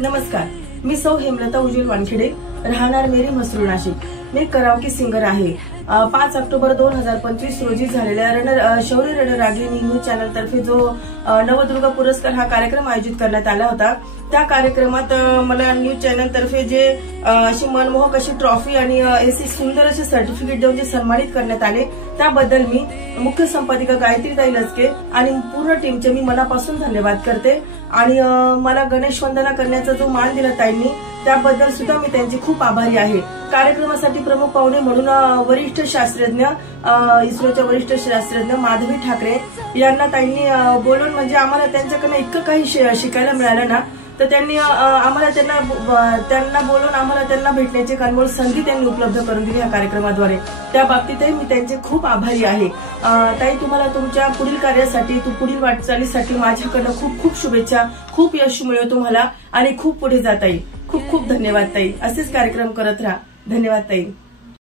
नमस्कार, मी सौ हेमलता उज्ज्वल वानखेडे, राहणार मेरी म्हसरूळ, नाशिक। मी कराओके सिंगर आहे। 5 ऑक्टोबर 2025 रोजी झालेल्या शौर्य रणरागिणी न्यूज चॅनल तर्फे जो नवदुर्गा पुरस्कार हा कार्यक्रम आयोजित करण्यात आला होता, त्या कार्यक्रमात मला न्यूज चॅनल तर्फे जे अशी मनमोहक अशी ट्रॉफी आणि असे सुंदर असे सर्टिफिकेट देऊन जे सन्मानित करण्यात आले, त्याबद्दल मी मुख्य संपादिका गायत्रीताई लचके आणि पूर्ण टीमचे मी मनापासून धन्यवाद करते। आणि मला गणेश वंदना करण्याचा जो मान दिला ताईंनी, त्याबद्दल सुद्धा मी त्यांची खूप आभारी आहे। कार्यक्रमासाठी प्रमुख पाहुणे म्हणून वरिष्ठ शास्त्रज्ञ इस्रोच्या वरिष्ठ शास्त्रज्ञ माधवी ठाकरे यांना ताईंनी बोलून, म्हणजे आम्हाला त्यांच्याकडनं इतकं काही शिकायला मिळालं ना, तर त्यांनी आम्हाला त्यांना बोलून आम्हाला त्यांना भेटण्याची अनमोल संधी त्यांनी उपलब्ध करून दिली या कार्यक्रमाद्वारे। त्या बाबतीतही मी त्यांचे खूप आभारी आहे। ताई, तुम्हाला तुमच्या पुढील कार्यासाठी पुढील वाटचालीसाठी माझ्याकडनं खूप खूप शुभेच्छा, खूप यश मिळो तुम्हाला आणि खूप पुढे जाता येईल। खूप खूप धन्यवाद ताई, असेच कार्यक्रम करत राहा। धन्यवाद ताई।